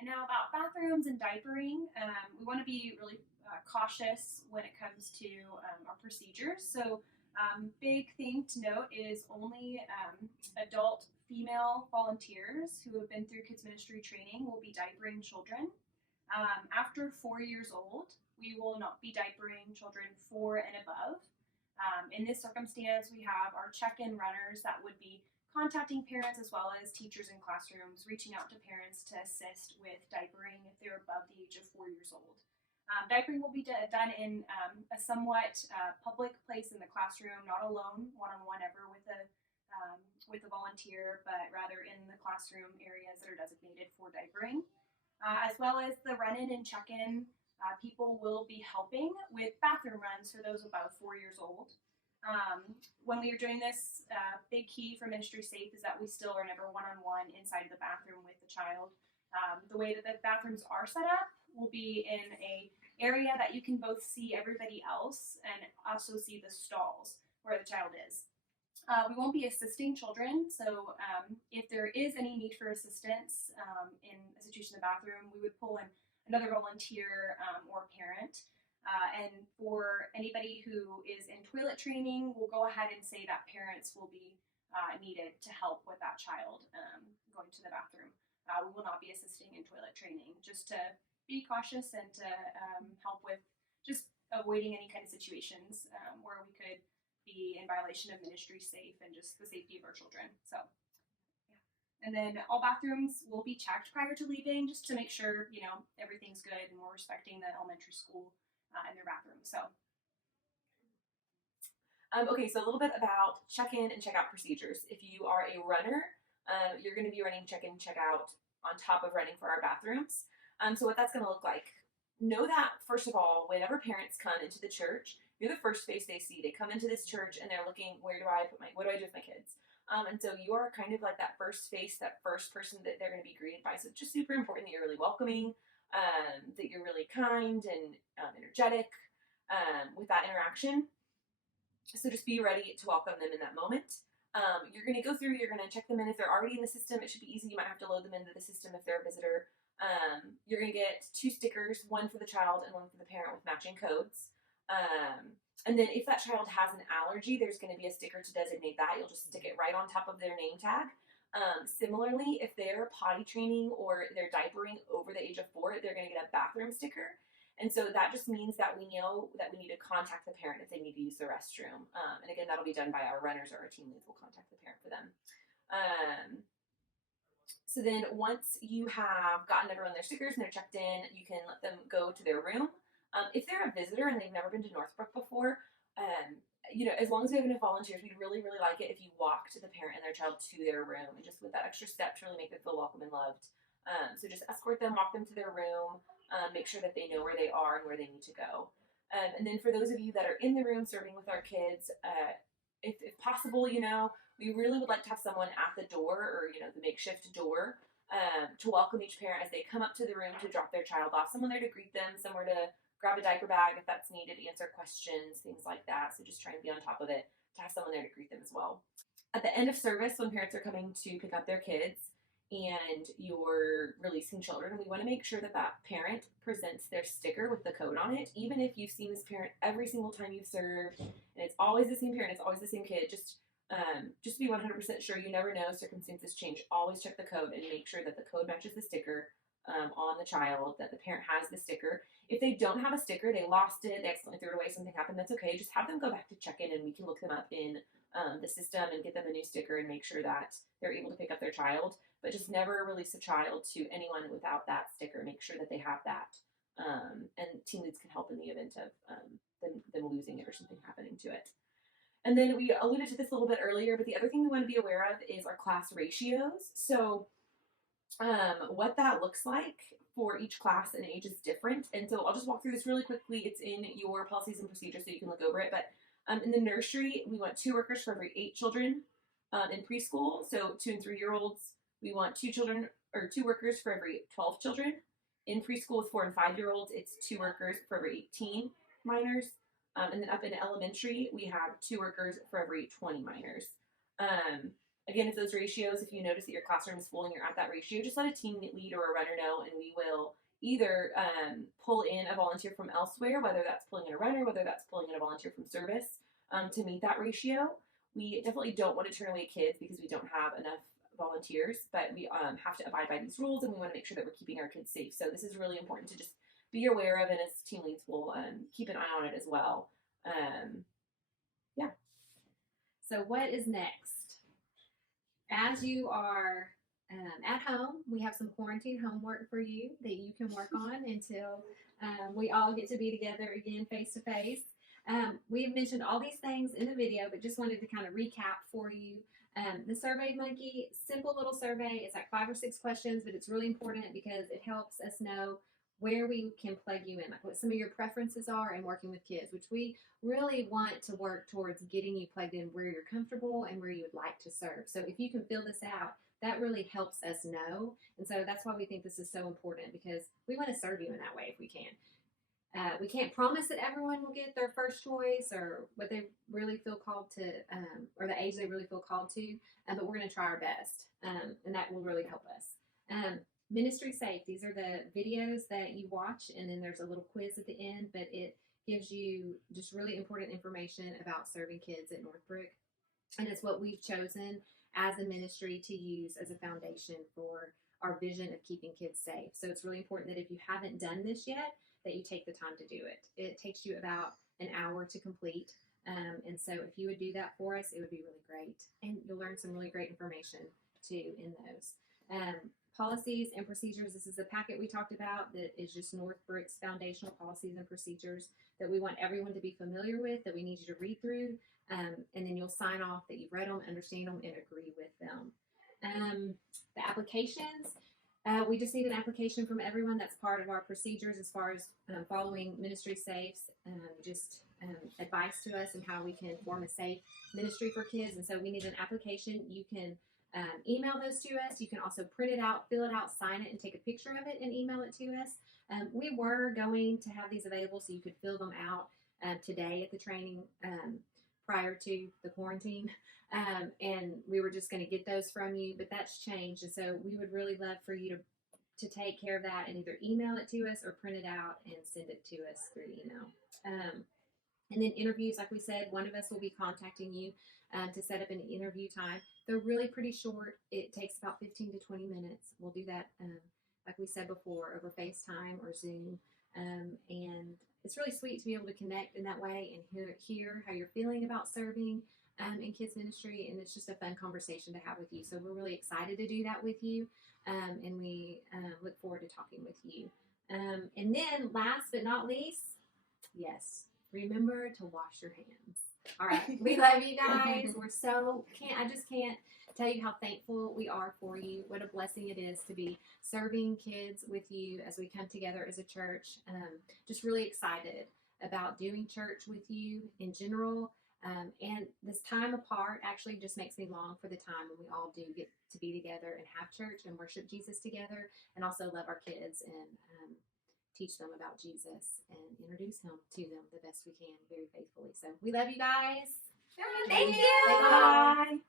And now about bathrooms and diapering, we want to be really cautious when it comes to our procedures. So, big thing to note is only adult female volunteers who have been through kids ministry training will be diapering children. After 4 years old, we will not be diapering children 4 and above. In this circumstance, we have our check-in runners that would be contacting parents as well as teachers in classrooms, reaching out to parents to assist with diapering if they're above the age of 4 years old. Diapering will be done in a somewhat public place in the classroom, not alone, one-on-one ever with a volunteer, but rather in the classroom areas that are designated for diapering. As well as the run-in and check-in, people will be helping with bathroom runs for those above 4 years old. When we are doing this, big key for Ministry Safe is that we still are never one-on-one inside of the bathroom with the child. The way that the bathrooms are set up will be in a area that you can both see everybody else and also see the stalls where the child is. We won't be assisting children, so if there is any need for assistance in a situation in the bathroom, we would pull in another volunteer or parent. And for anybody who is in toilet training, we'll go ahead and say that parents will be needed to help with that child going to the bathroom. We will not be assisting in toilet training, just to be cautious and to help with just avoiding any kind of situations where we could be in violation of Ministry Safe and just the safety of our children. So, yeah. And then all bathrooms will be checked prior to leaving, just to make sure everything's good and we're respecting the elementary school in their bathroom. So. Okay, so a little bit about check-in and check-out procedures. If you are a runner, you're going to be running check-in, check-out on top of running for our bathrooms. So what that's going to look like. Know that, first of all, whenever parents come into the church, you're the first face they see. They come into this church and they're looking, what do I do with my kids? And so you are kind of like that first face, that first person that they're going to be greeted by. So it's just super important that you're really welcoming, that you're really kind and energetic with that interaction. So just be ready to welcome them in that moment. You're going to go through, you're going to check them in. If they're already in the system, it should be easy. You might have to load them into the system if they're a visitor. You're going to get 2 stickers, one for the child and one for the parent with matching codes. And then if that child has an allergy, there's going to be a sticker to designate that. You'll just stick it right on top of their name tag. Similarly, if they're potty training or they're diapering over the age of 4, they're going to get a bathroom sticker. And so that just means that we know that we need to contact the parent if they need to use the restroom. And again, that'll be done by our runners or our team leads will contact the parent for them. So then once you have gotten everyone their stickers and they're checked in, you can let them go to their room. If they're a visitor and they've never been to Northbrook before, as long as we have enough volunteers, we'd really, really like it if you walked the parent and their child to their room, and just with that extra step to really make them feel welcome and loved. So just escort them, walk them to their room, make sure that they know where they are and where they need to go. And then for those of you that are in the room serving with our kids, if possible, we really would like to have someone at the door or, the makeshift door to welcome each parent as they come up to the room to drop their child off. Someone there to greet them, somewhere to grab a diaper bag if that's needed, answer questions, things like that. So just try and be on top of it to have someone there to greet them as well. At the end of service, when parents are coming to pick up their kids and you're releasing children, we want to make sure that that parent presents their sticker with the code on it. Even if you've seen this parent every single time you've served and it's always the same parent, it's always the same kid, just be 100% sure. You never know, circumstances change. Always check the code and make sure that the code matches the sticker on the child, that the parent has the sticker. If they don't have a sticker, they lost it, they accidentally threw it away, something happened, that's okay. Just have them go back to check in and we can look them up in the system and get them a new sticker and make sure that they're able to pick up their child. But just never release a child to anyone without that sticker. Make sure that they have that. And team leads can help in the event of them losing it or something happening to it. And then we alluded to this a little bit earlier, but the other thing we want to be aware of is our class ratios. So what that looks like for each class and age is different. And so I'll just walk through this really quickly. It's in your policies and procedures so you can look over it. But in the nursery, we want 2 workers for every 8 children. In preschool, so 2 and 3-year-olds, we want 2 workers for every 12 children. In preschool with 4 and 5-year-olds, it's 2 workers for every 18 minors. And then up in elementary, we have 2 workers for every 20 minors. Again, if those ratios, if you notice that your classroom is full and you're at that ratio, just let a team lead or a runner know, and we will either pull in a volunteer from elsewhere, whether that's pulling in a runner, whether that's pulling in a volunteer from service to meet that ratio. We definitely don't want to turn away kids because we don't have enough volunteers, but we have to abide by these rules, and we want to make sure that we're keeping our kids safe. So this is really important to just be aware of, and as team leads will keep an eye on it as well. Yeah. So what is next? As you are at home, we have some quarantine homework for you that you can work on until we all get to be together again face to face. We have mentioned all these things in the video, but just wanted to kind of recap for you. The Survey Monkey, simple little survey. It's like 5 or 6 questions, but it's really important because it helps us know where we can plug you in, like what some of your preferences are in working with kids, which we really want to work towards getting you plugged in where you're comfortable and where you would like to serve. So if you can fill this out, that really helps us know. And so that's why we think this is so important, because we want to serve you in that way if we can. We can't promise that everyone will get their first choice or what they really feel called to, or the age they really feel called to, but we're going to try our best, and that will really help us. Ministry Safe, these are the videos that you watch, and then there's a little quiz at the end, but it gives you just really important information about serving kids at Northbrook, and it's what we've chosen as a ministry to use as a foundation for our vision of keeping kids safe. So it's really important that if you haven't done this yet, that you take the time to do it. It takes you about an hour to complete, and so if you would do that for us, it would be really great, and you'll learn some really great information too in those. Policies and procedures. This is the packet we talked about that is just Northbrook's foundational policies and procedures that we want everyone to be familiar with, that we need you to read through, and then you'll sign off that you've read them, understand them, and agree with them. The applications. We just need an application from everyone. That's part of our procedures as far as following Ministry Safe's advice to us and how we can form a safe ministry for kids. And so we need an application. You can email those to us. You can also print it out, fill it out, sign it, and take a picture of it and email it to us. We were going to have these available so you could fill them out today at the training prior to the quarantine. And we were just going to get those from you, but that's changed. And so we would really love for you to take care of that and either email it to us or print it out and send it to us through email. And then interviews, like we said, one of us will be contacting you to set up an interview time. They're really pretty short. It takes about 15 to 20 minutes. We'll do that, like we said before, over FaceTime or Zoom. And it's really sweet to be able to connect in that way and hear how you're feeling about serving in kids ministry. And it's just a fun conversation to have with you. So we're really excited to do that with you. And we look forward to talking with you. And then last but not least, yes, remember to wash your hands. All right. We love you guys. I just can't tell you how thankful we are for you. What a blessing it is to be serving kids with you as we come together as a church. Just really excited about doing church with you in general. And this time apart actually just makes me long for the time when we all do get to be together and have church and worship Jesus together, and also love our kids and teach them about Jesus and introduce him to them the best we can very faithfully. So we love you guys. Thank you. Bye.